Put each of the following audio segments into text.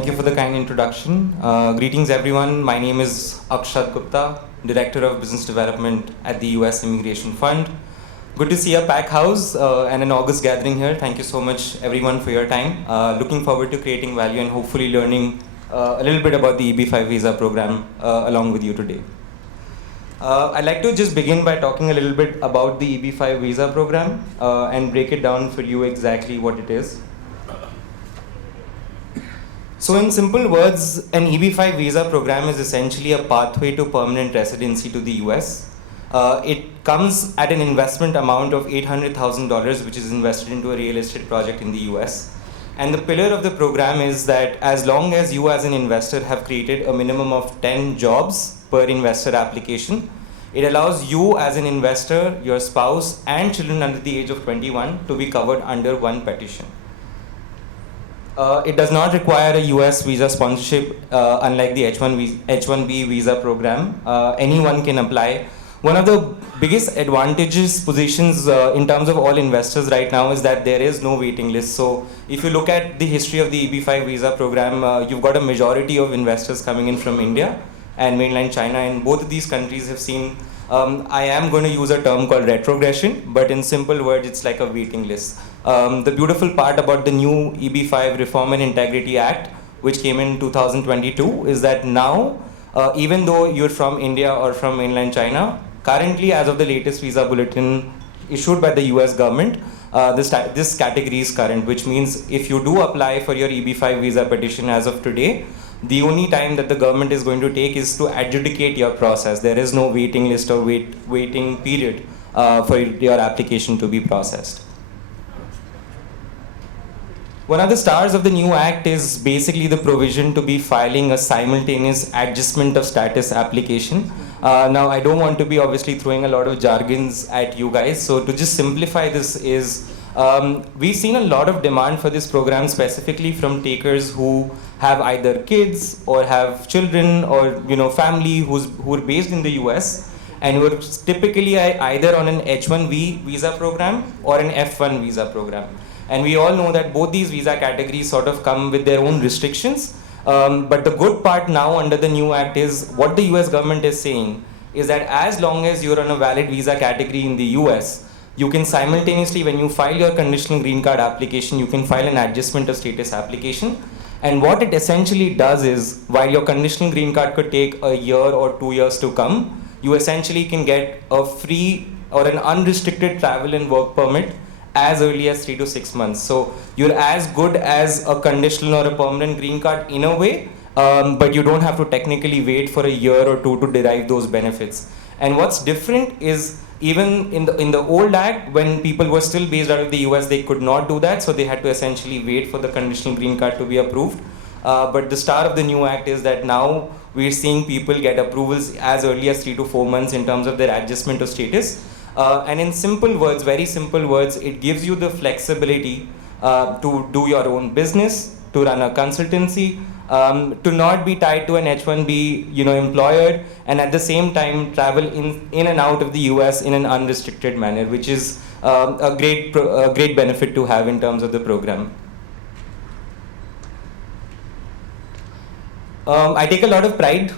Thank you for the kind introduction. Greetings, everyone. My name is Akshat Gupta, Director of Business Development at the US Immigration Fund. Good to see a packed house and an August gathering here. Thank you so much, everyone, for your time. Looking forward to creating value and hopefully learning a little bit about the EB-5 visa program along with you today. I'd like to just begin by talking a little bit about the EB-5 visa program and break it down for you exactly what it is. So in simple words, an EB-5 visa program is essentially a pathway to permanent residency to the US. It comes at an investment amount of $800,000, which is invested into a real estate project in the US. And the pillar of the program is that as long as you as an investor have created a minimum of 10 jobs per investor application, it allows you as an investor, your spouse, and children under the age of 21 to be covered under one petition. It does not require a US visa sponsorship, unlike the H1B visa program. Anyone can apply. One of the biggest advantages positions in terms of all investors right now is that there is no waiting list. So if you look at the history of the EB-5 visa program, you've got a majority of investors coming in from India and mainland China, and both of these countries have seen, I am going to use a term called retrogression, but in simple words, it's like a waiting list. The beautiful part about the new EB-5 Reform and Integrity Act, which came in 2022, is that now, even though you're from India or from mainland China, currently, as of the latest visa bulletin issued by the US government, this category is current, which means if you do apply for your EB-5 visa petition as of today, the only time that the government is going to take is to adjudicate your process. There is no waiting list or waiting period for your application to be processed. One of the stars of the new act is basically the provision to be filing a simultaneous adjustment of status application. Now, I don't want to be obviously throwing a lot of jargons at you guys, so to just simplify this is, we've seen a lot of demand for this program specifically from takers who have either kids or have children or family who are based in the US and who are typically either on an H1B visa program or an F1 visa program. And we all know that both these visa categories sort of come with their own restrictions. But the good part now under the new act is what the US government is saying is that as long as you're on a valid visa category in the US, you can simultaneously, when you file your conditional green card application, you can file an adjustment of status application. And what it essentially does is, while your conditional green card could take a year or 2 years to come, you essentially can get a free or an unrestricted travel and work permit as early as 3 to 6 months. So you're as good as a conditional or a permanent green card in a way, but you don't have to technically wait for a year or two to derive those benefits. And what's different is even in the old act, when people were still based out of the US, they could not do that, so they had to essentially wait for the conditional green card to be approved. But the star of the new act is that now we're seeing people get approvals as early as 3 to 4 months in terms of their adjustment of status. And in simple words, very simple words, it gives you the flexibility to do your own business, to run a consultancy, to not be tied to an H1B employer, and at the same time travel in and out of the US in an unrestricted manner, which is a great benefit to have in terms of the program. I take a lot of pride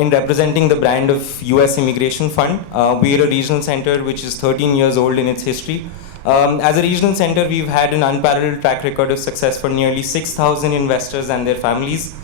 in representing the brand of US Immigration Fund. We're a regional center which is 13 years old in its history. As a regional center, we've had an unparalleled track record of success for nearly 6,000 investors and their families.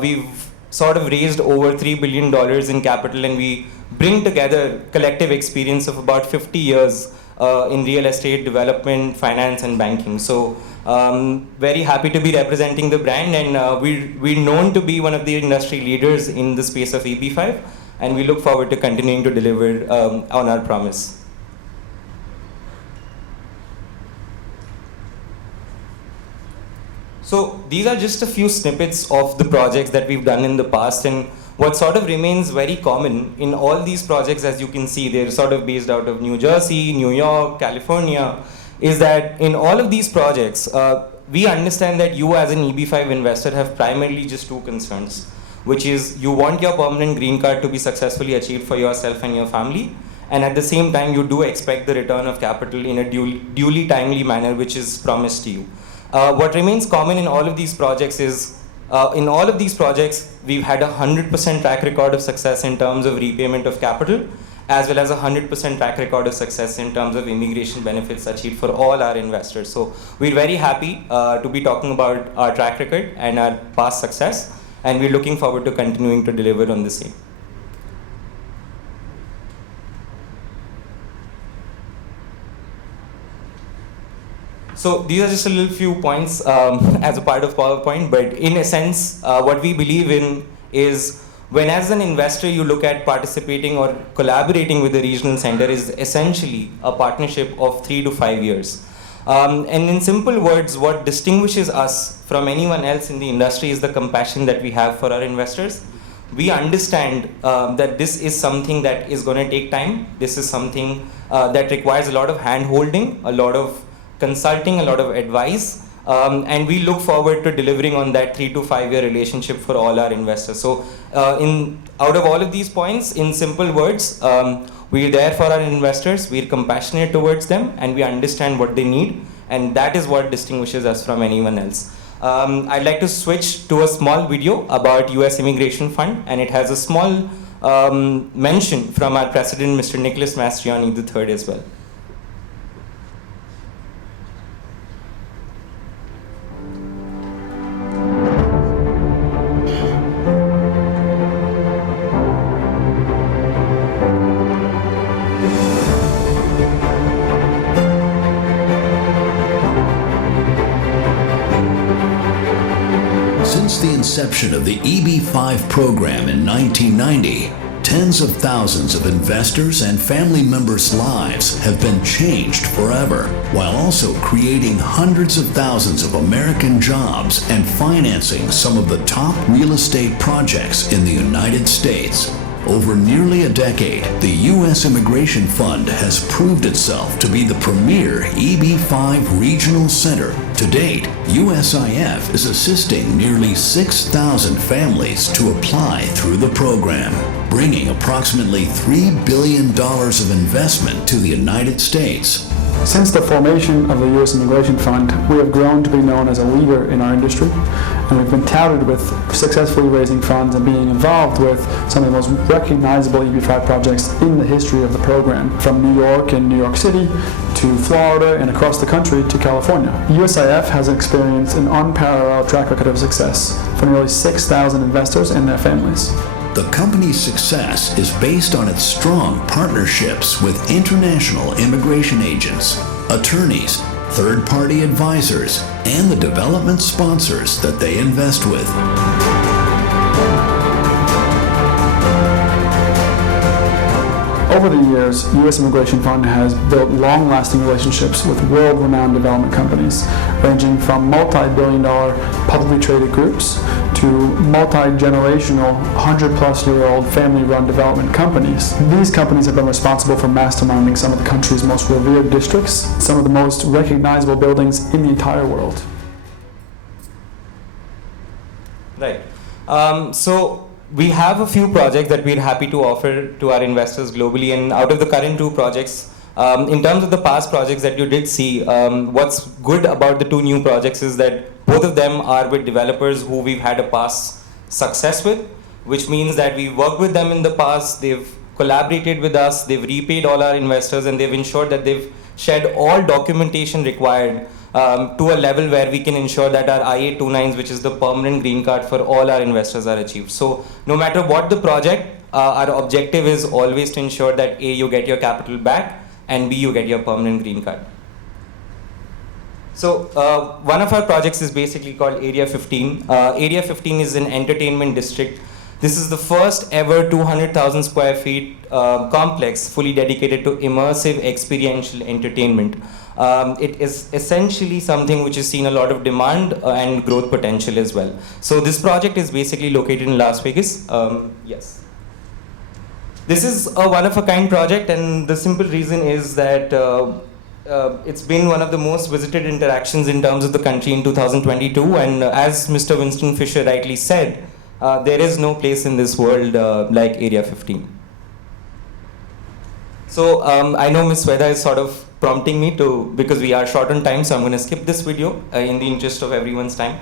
We've sort of raised over $3 billion in capital, and we bring together collective experience of about 50 years in real estate development, finance, and banking. So very happy to be representing the brand, and we're known to be one of the industry leaders in the space of EB-5, and we look forward to continuing to deliver on our promise. So these are just a few snippets of the projects that we've done in the past, and what sort of remains very common in all these projects, as you can see, they're sort of based out of New Jersey, New York, California, is that in all of these projects, we understand that you as an EB-5 investor have primarily just two concerns, which is you want your permanent green card to be successfully achieved for yourself and your family, and at the same time you do expect the return of capital in a duly timely manner, which is promised to you. What remains common in all of these projects is In all of these projects, we've had a 100% track record of success in terms of repayment of capital, as well as a 100% track record of success in terms of immigration benefits achieved for all our investors. So we're very happy to be talking about our track record and our past success, and we're looking forward to continuing to deliver on the same. So these are just a little few points as a part of PowerPoint, but in a sense, what we believe in is when as an investor you look at participating or collaborating with the regional center is essentially a partnership of 3 to 5 years. And in simple words, what distinguishes us from anyone else in the industry is the compassion that we have for our investors. We understand that this is something that is going to take time. This is something that requires a lot of hand-holding, a lot of consulting, a lot of advice, and we look forward to delivering on that 3 to 5 year relationship for all our investors. So out of all of these points, in simple words, we're there for our investors, we're compassionate towards them, and we understand what they need, and that is what distinguishes us from anyone else. I'd like to switch to a small video about US Immigration Fund, and it has a small mention from our president, Mr. Nicholas Mastriani III as well. Since the inception of the EB-5 program in 1990, tens of thousands of investors and family members' lives have been changed forever, while also creating hundreds of thousands of American jobs and financing some of the top real estate projects in the United States. Over nearly a decade, the U.S. Immigration Fund has proved itself to be the premier EB-5 regional center. To date, USIF is assisting nearly 6,000 families to apply through the program, bringing approximately $3 billion of investment to the United States. Since the formation of the U.S. Immigration Fund, we have grown to be known as a leader in our industry, and we've been touted with successfully raising funds and being involved with some of the most recognizable EB-5 projects in the history of the program, from New York and New York City to Florida and across the country to California. USIF has experienced an unparalleled track record of success for nearly 6,000 investors and their families. The company's success is based on its strong partnerships with international immigration agents, attorneys, third-party advisors, and the development sponsors that they invest with. Over the years, U.S. Immigration Fund has built long-lasting relationships with world-renowned development companies, ranging from multi-billion-dollar publicly traded groups to multi-generational, 100-plus-year-old family-run development companies. These companies have been responsible for masterminding some of the country's most revered districts, some of the most recognizable buildings in the entire world. Right. So we have a few projects that we're happy to offer to our investors globally, and out of the current 2 projects, in terms of the past projects that you did see, what's good about the 2 new projects is that both of them are with developers who we've had a past success with, which means that we've worked with them in the past, they've collaborated with us, they've repaid all our investors, and they've ensured that they've shared all documentation required to a level where we can ensure that our I-829s, which is the permanent green card for all our investors, are achieved. So no matter what the project, our objective is always to ensure that A, you get your capital back, and B, you get your permanent green card. So one of our projects is basically called Area 15. Area 15 is an entertainment district. This is the first ever 200,000 square feet complex fully dedicated to immersive experiential entertainment. It is essentially something which has seen a lot of demand and growth potential as well. So this project is basically located in Las Vegas. Yes. This is a one-of-a-kind project, and the simple reason is that it's been one of the most visited interactions in terms of the country in 2022, and as Mr. Winston Fisher rightly said, there is no place in this world like Area 15. So I know Ms. Sweda is sort of prompting me to, because we are short on time, so I'm going to skip this video in the interest of everyone's time.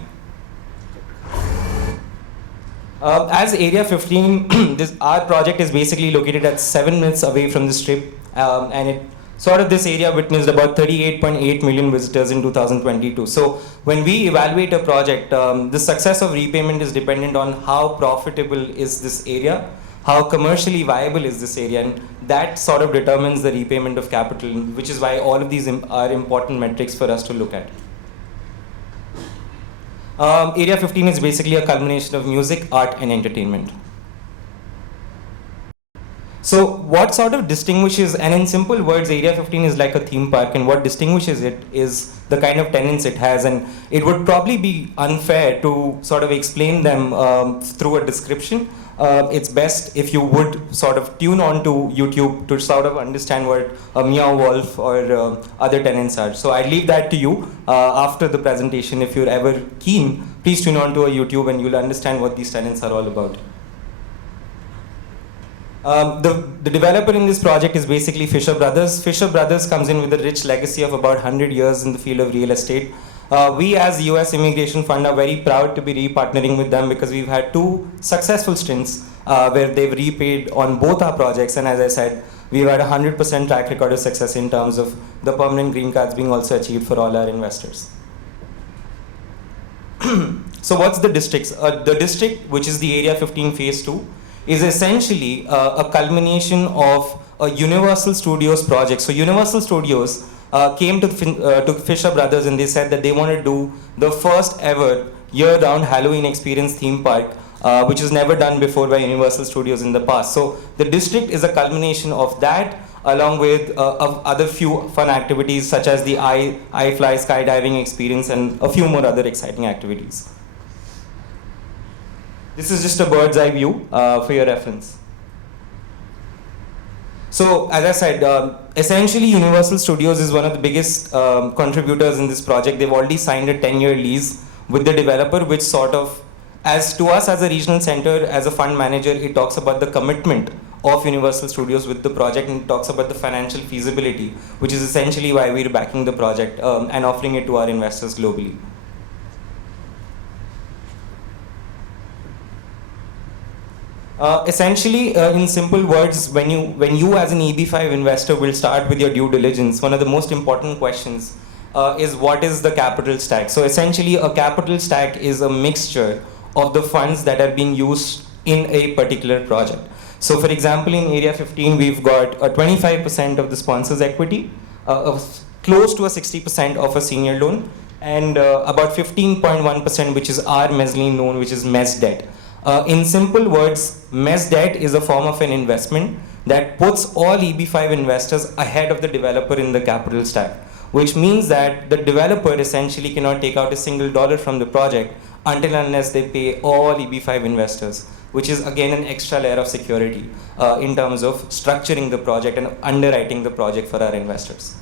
As Area 15, our project is basically located at 7 minutes away from the strip, and this area witnessed about 38.8 million visitors in 2022. So when we evaluate a project, the success of repayment is dependent on how profitable is this area, how commercially viable is this area, and that sort of determines the repayment of capital, which is why all of these are important metrics for us to look at. Area 15 is basically a culmination of music, art, and entertainment. So what sort of distinguishes, and in simple words, Area 15 is like a theme park, and what distinguishes it is the kind of tenants it has, and it would probably be unfair to sort of explain them through a description. It's best if you would sort of tune on to YouTube to sort of understand what a Meow Wolf or other tenants are. So I leave that to you after the presentation. If you're ever keen, please tune on to a YouTube and you'll understand what these tenants are all about. The developer in this project is basically Fisher Brothers. Fisher Brothers comes in with a rich legacy of about 100 years in the field of real estate. We as US Immigration Fund are very proud to be re-partnering with them because we've had 2 successful stints where they've repaid on both our projects, and as I said, we've had a 100% track record of success in terms of the permanent green cards being also achieved for all our investors. So what's the districts? The district, which is the Area 15 Phase 2, is essentially a culmination of a Universal Studios project. So Universal Studios came to Fisher Brothers and they said that they want to do the first ever year-round Halloween experience theme park, which is never done before by Universal Studios in the past. So the district is a culmination of that, along with of other few fun activities such as the I-Fly skydiving experience and a few more other exciting activities. This is just a bird's eye view for your reference. So, as I said, essentially Universal Studios is one of the biggest contributors in this project. They've already signed a 10-year lease with the developer, which sort of, as to us as a regional center, as a fund manager, it talks about the commitment of Universal Studios with the project, and it talks about the financial feasibility, which is essentially why we're backing the project and offering it to our investors globally. Essentially, in simple words, when you as an EB5 investor will start with your due diligence, one of the most important questions is what is the capital stack. So essentially, a capital stack is a mixture of the funds that are being used in a particular project. So for example, in Area 15, we've got 25% of the sponsor's equity, close to a 60% of a senior loan, and about 15.1%, which is our mezzanine loan, which is mezz debt. In simple words, mezz debt is a form of an investment that puts all EB5 investors ahead of the developer in the capital stack, which means that the developer essentially cannot take out a single dollar from the project until unless they pay all EB5 investors, which is again an extra layer of security in terms of structuring the project and underwriting the project for our investors.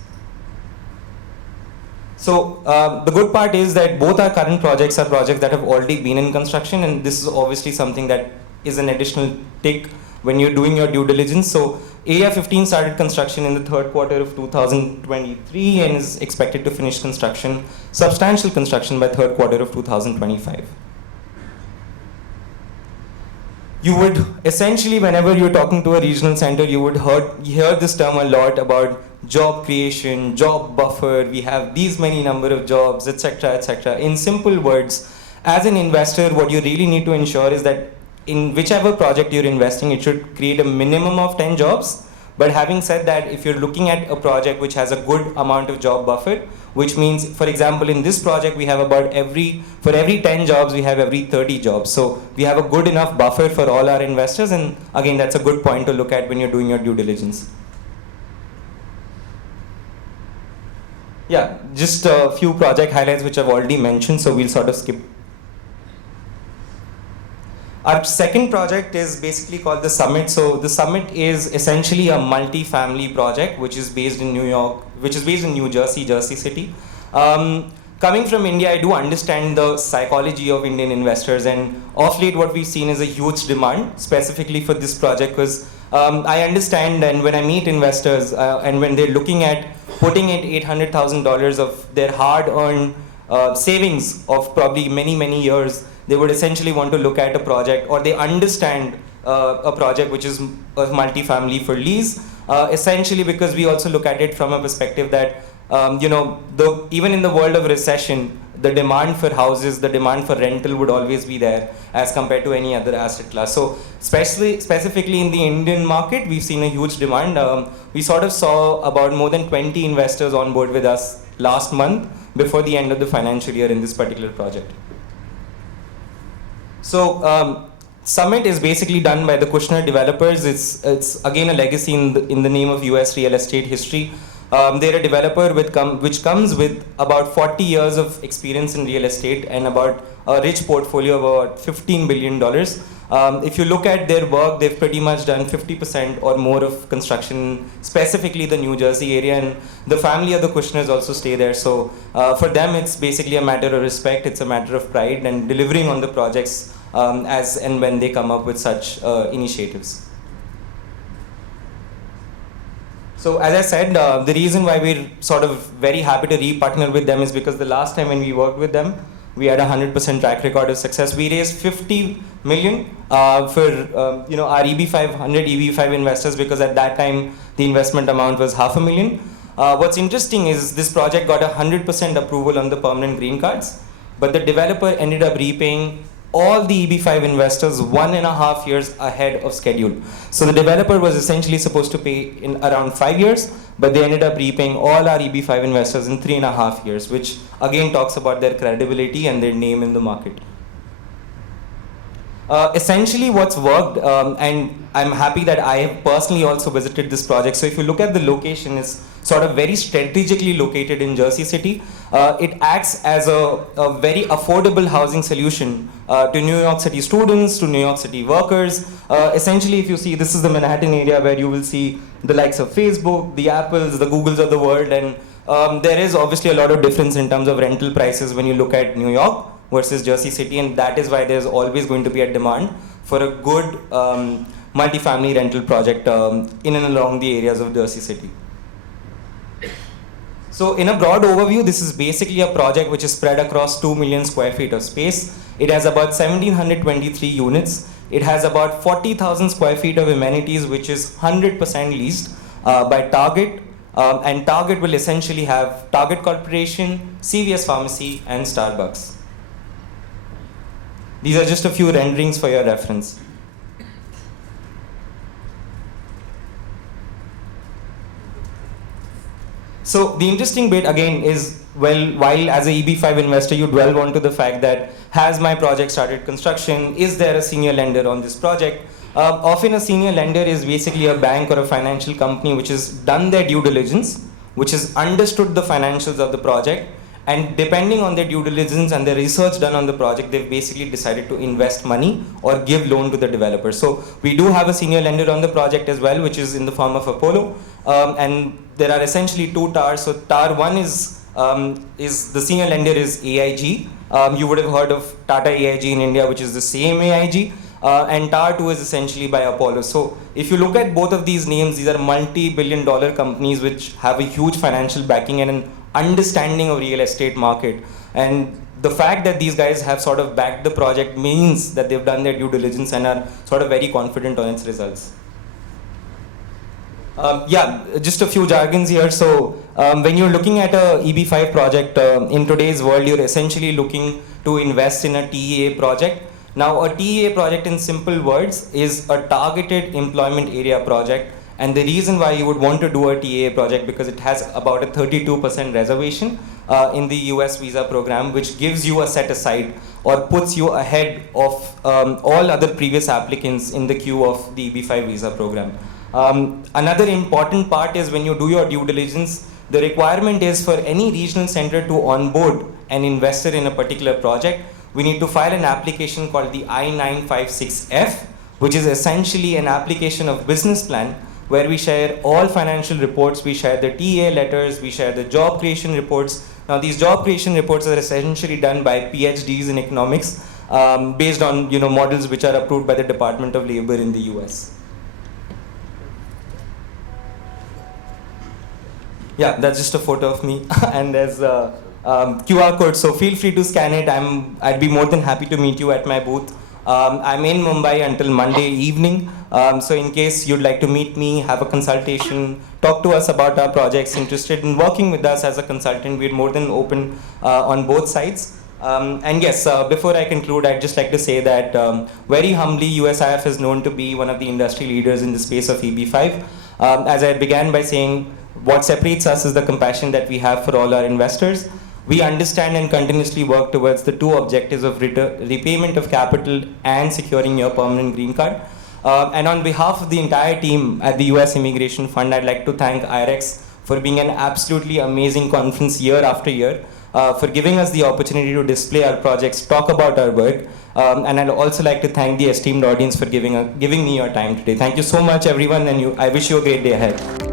So the good part is that both our current projects are projects that have already been in construction, and this is obviously something that is an additional tick when you're doing your due diligence. So Area 15 started construction in the 3rd quarter of 2023 and is expected to finish construction, substantial construction, by 3rd quarter of 2025. You would essentially, whenever you're talking to a regional center, you would hear this term a lot about job creation, job buffer, we have these many number of jobs, etc., etc. In simple words, as an investor, what you really need to ensure is that in whichever project you're investing, it should create a minimum of 10 jobs. But having said that, if you're looking at a project which has a good amount of job buffer, which means, for example, in this project, we have about for every 10 jobs, we have every 30 jobs. So we have a good enough buffer for all our investors. And again, that's a good point to look at when you're doing your due diligence. Yeah, just a few project highlights which I've already mentioned, so we'll sort of skip. Our second project is basically called the Summit. So the Summit is essentially a multi-family project which is based in New Jersey, Jersey City. Coming from India, I do understand the psychology of Indian investors, and of late what we've seen is a huge demand specifically for this project, because I understand, and when I meet investors and when they're looking at putting in $800,000 of their hard-earned savings of probably many years, they would essentially want to look at a project, or they understand a project which is a multifamily for lease, essentially because we also look at it from a perspective that even in the world of recession, the demand for houses, the demand for rental would always be there as compared to any other asset class. So specifically in the Indian market, we've seen a huge demand. We sort of saw about more than 20 investors on board with us last month before the end of the financial year in this particular project. So Summit is basically done by the Kushner developers. It's again a legacy in the name of US real estate history. They're a developer which comes with about 40 years of experience in real estate and about a rich portfolio of about $15 billion. If you look at their work, they've pretty much done 50% or more of construction, specifically the New Jersey area, and the family of the Kushners also stay there. So for them, it's basically a matter of respect, it's a matter of pride and delivering on the projects as and when they come up with such initiatives. So as I said, the reason why we're sort of very happy to re-partner with them is because the last time when we worked with them, we had a 100% track record of success. We raised 50 million for our EB500 EB5 investors, because at that time the investment amount was $500,000. What's interesting is this project got 100% approval on the permanent green cards, but the developer ended up repaying all the EB5 investors 1.5 years ahead of schedule. So the developer was essentially supposed to pay in around 5 years, but they ended up repaying all our EB5 investors in 3.5 years, which again talks about their credibility and their name in the market. Essentially what's worked, and I'm happy that I have personally also visited this project. So if you look at the location, it's sort of very strategically located in Jersey City. It acts as a very affordable housing solution to New York City students, to New York City workers. Essentially, if you see, this is the Manhattan area where you will see the likes of Facebook, the Apples, the Googles of the world, and there is obviously a lot of difference in terms of rental prices when you look at New York versus Jersey City, and that is why there's always going to be a demand for a good multifamily rental project in and along the areas of Jersey City. So in a broad overview, this is basically a project which is spread across 2 million square feet of space. It has about 1,723 units. It has about 40,000 square feet of amenities, which is 100% leased by Target. And Target will essentially have Target Corporation, CVS Pharmacy, and Starbucks. These are just a few renderings for your reference. So the interesting bit again is, well, while as a EB5 investor you dwell onto the fact that has my project started construction, is there a senior lender on this project? Often a senior lender is basically a bank or a financial company which has done their due diligence, which has understood the financials of the project, and depending on their due diligence and the research done on the project, they've basically decided to invest money or give loan to the developer. So we do have a senior lender on the project as well, which is in the form of Apollo, and there are essentially two towers. So tower one is the senior lender is AIG. You would have heard of Tata AIG in India, which is the same AIG. And tower 2 is essentially by Apollo. So if you look at both of these names, these are multi-billion-dollar companies which have a huge financial backing and an understanding of real estate market. And the fact that these guys have sort of backed the project means that they've done their due diligence and are sort of very confident on its results. Just a few jargons here. So when you're looking at a EB5 project, in today's world, you're essentially looking to invest in a TEA project. Now, a TEA project in simple words is a targeted employment area project. And the reason why you would want to do a TEA project, because it has about a 32% reservation in the US visa program, which gives you a set aside or puts you ahead of all other previous applicants in the queue of the EB5 visa program. Another important part is when you do your due diligence, the requirement is for any regional center to onboard an investor in a particular project, we need to file an application called the I-956F, which is essentially an application of business plan where we share all financial reports, we share the TA letters, we share the job creation reports. Now these job creation reports are essentially done by PhDs in economics based on models which are approved by the Department of Labor in the US. Yeah, that's just a photo of me. And there's QR code, so feel free to scan it. I'd be more than happy to meet you at my booth. I'm in Mumbai until Monday evening, so in case you'd like to meet me, have a consultation, talk to us about our projects, interested in working with us as a consultant, we're more than open on both sides. And yes, before I conclude, I'd just like to say that very humbly, USIF is known to be one of the industry leaders in the space of EB5. As I began by saying, what separates us is the compassion that we have for all our investors. We understand and continuously work towards the two objectives of repayment of capital and securing your permanent green card. And on behalf of the entire team at the US Immigration Fund, I'd like to thank IREX for being an absolutely amazing conference year after year, for giving us the opportunity to display our projects, talk about our work. And I'd also like to thank the esteemed audience for giving me your time today. Thank you so much, everyone, and I wish you a great day ahead.